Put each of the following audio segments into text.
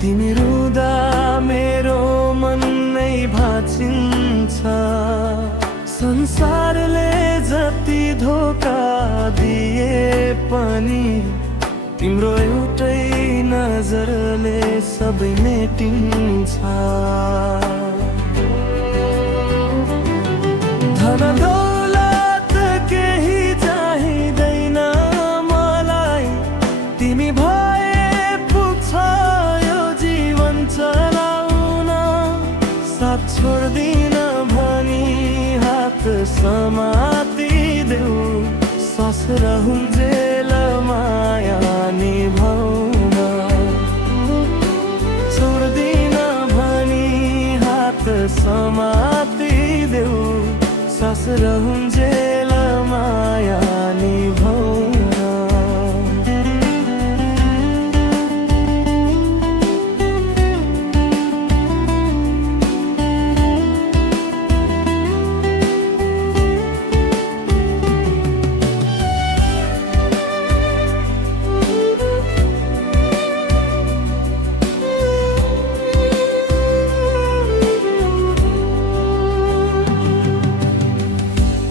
तिमी रुँदा मेरो मन नै भाँचिन्छ। संसारले जति धोका दिए पनि तिम्रो एउटै नजरले सबै मेटिन्छ। धन दौलत केही चाहिँदैन मलाई, तिमी भए पुग्छ यो जीवन चलाउन। साथ छोड्दिन भनी हात समातिदेऊ, सास रहून्जेल माया निभाउन। छोड्दिन भनी हात समातिदेऊ, सास रहून्जेल माया निभाउन।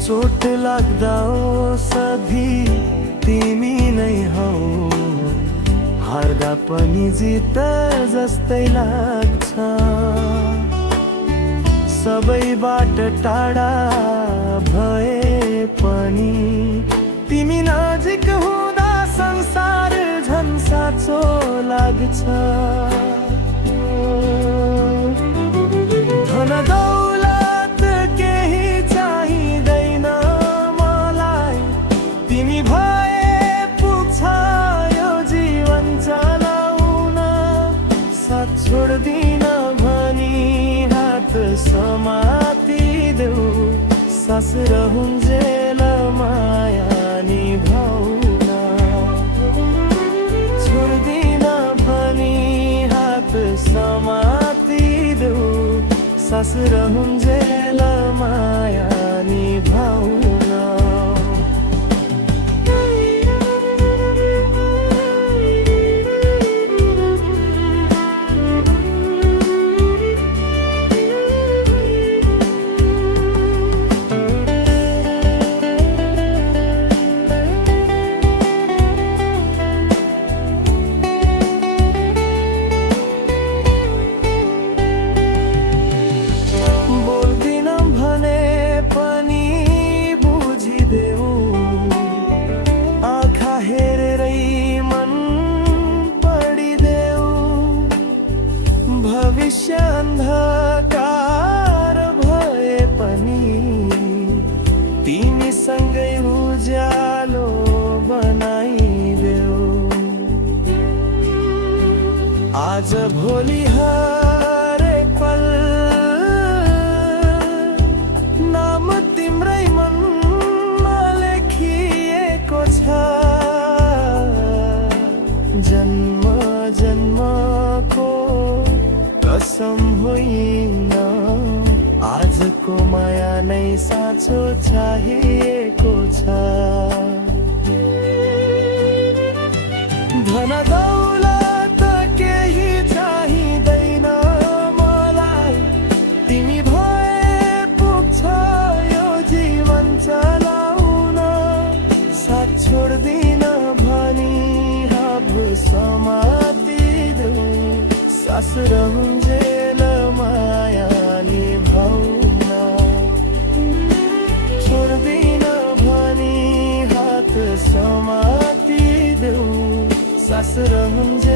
चोट लाग्दा सधी तिमी नै हौ, हार्दा पनि जित जस्तै लाग्छ। सबैबाट टाढा भए पनि तिमी नजिक हुँदा संसार झन् साँचो लाग्छ। धन दौलत केही चाहिँदैन मलाई, तिमी भए पुग्छ यो जीवन चलाउन। साथ छोड्दिन भनी हात समातिदेऊ, सास रहून्जेल माया निभाउन। छोड्दिन भनी हात समातिदेऊ, सास रहून्जेल माया निभाउन। भविष्य अन्धकार भए पनि तिमीसँगै उज्यालो बनाइदेऊ। आज भोलि हरेक पल नाम तिम्रै मनमा लेखिएको छ। जन्म जन्मको कसम होइन, आजको माया नै साँचो चाहिएको छ। धन दौलत केही चाहिँदैन मलाई, तिमी भए पुग्छ यो जीवन चलाउन। साथ छोड्दिन भनी हात समातिदेऊ, सास रहून्जेल माया निभाउन। छोड्दिन भनी हात समातिदेऊ, सास रहून्जेल